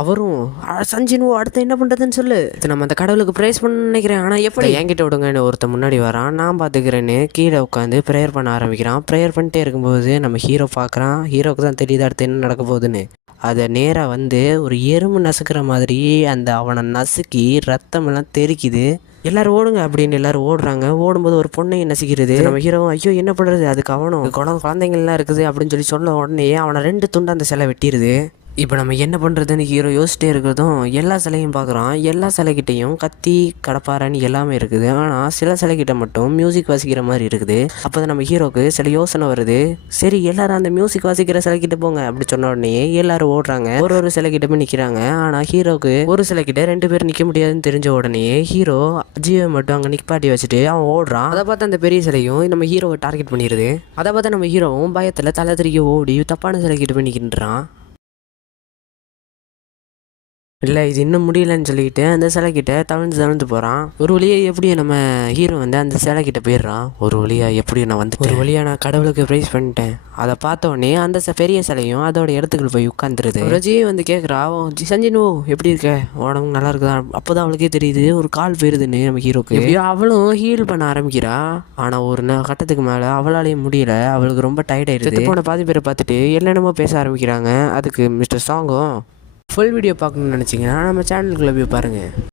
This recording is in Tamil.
அவரும் சஞ்சினு அடுத்து என்ன பண்ணுறதுன்னு சொல்லு, இது நம்ம அந்த கடவுளுக்கு ப்ரேஸ் பண்ண நினைக்கிறேன், ஆனால் எப்படி என்கிட்ட விடுங்கன்னு ஒருத்தன் முன்னாடி வரான். நான் பார்த்துக்கிறேன்னு கீழே உட்காந்து ப்ரேயர் பண்ண ஆரம்பிக்கிறான். ப்ரேயர் பண்ணிட்டே இருக்கும்போது நம்ம ஹீரோ பார்க்குறான். ஹீரோக்கு தான் தெரியுது அடுத்து என்ன நடக்க போகுதுன்னு. அதை நேராக வந்து ஒரு எறும்பு நசுக்கிற மாதிரி அந்த அவனை நசுக்கி ரத்தமெல்லாம் தெறிக்குது. எல்லாரும் ஓடுங்க அப்படின்னு எல்லாரும் ஓடுறாங்க. ஓடும்போது ஒரு பொண்ணையும் நசிக்கிறது. நம்ம ஹீரோ ஐயோ என்ன பண்ணுறது, அதுக்கு அவனும் குழந்தைங்கள்லாம் இருக்குது அப்படின்னு சொல்லி சொன்ன உடனே அவனை 2 துண்டு அந்த சிலை வெட்டிடுது. இப்போ நம்ம என்ன பண்ணுறதுன்னு ஹீரோ யோசிச்சிட்டே இருக்கிறதும் எல்லா சிலையும் பார்க்குறான். எல்லா சிலைக்கிட்டையும் கத்தி கடப்பாரன்னு எல்லாமே இருக்குது. ஆனால் சில சிலைக்கிட்ட மட்டும் மியூசிக் வாசிக்கிற மாதிரி இருக்குது. அப்போ தான் நம்ம ஹீரோக்கு சில யோசனை வருது. சரி எல்லாரும் அந்த மியூசிக் வாசிக்கிற சிலைக்கிட்ட போங்க அப்படி சொன்ன உடனே எல்லாரும் ஓடுறாங்க. ஒரு சிலைக்கிட்ட போய் நிற்கிறாங்க. ஆனால் ஹீரோக்கு ஒரு சிலைக்கிட்ட 2 பேர் நிற்க முடியாதுன்னு தெரிஞ்ச உடனே ஹீரோ ஜீவை மட்டும் அங்கே நிற்பாட்டி வச்சுட்டு அவன் ஓடுறான். அதை பார்த்து அந்த பெரிய சிலையும் நம்ம ஹீரோவை டார்கெட் பண்ணிடுது. அதை பார்த்து நம்ம ஹீரோவும் பயத்தில் தலை திரிக்க ஓடி தப்பான சிலைக்கிட்ட போய் நிற்கின்றான். இல்லை இது இன்னும் முடியலன்னு சொல்லிக்கிட்டு அந்த சிலைக்கிட்ட தவிழ்ந்து போகிறான். ஒரு வழியாக எப்படியும் நம்ம ஹீரோ வந்து அந்த சிலைக்கிட்ட போயிடுறான். ஒரு வழியாக எப்படியும் நான் வந்து ஒரு வழியாக நான் கடவுளுக்கு ப்ரைஸ் பண்ணிட்டேன். அதை பார்த்த உடனே அந்த பெரிய சிலையும் அதோட இடத்துக்கு போய் உட்காந்துருது. ரஜியை வந்து கேட்குறா, சஞ்சினு எப்படி இருக்க, உடம்பு நல்லா இருக்குதா? அப்போ தான் அவளுக்கே தெரியுது ஒரு கால் போயிருதுன்னு நம்ம ஹீரோக்கு. எப்படியோ அவளும் ஹீல் பண்ண ஆரம்பிக்கிறா. ஆனால் ஒரு கட்டத்துக்கு மேலே அவளாலேயே முடியல. அவளுக்கு ரொம்ப டயர்ட் ஆயிடுது. போன பாதி பேரை பார்த்துட்டு என்னென்னமோ பேச ஆரம்பிக்கிறாங்க. அதுக்கு மிஸ்டர் சாங்கும் ஃபுல் வீடியோ பார்க்கணுன்னு நினச்சிங்கன்னா நம்ம சேனலுக்குள்ளே போய் பாருங்கள்.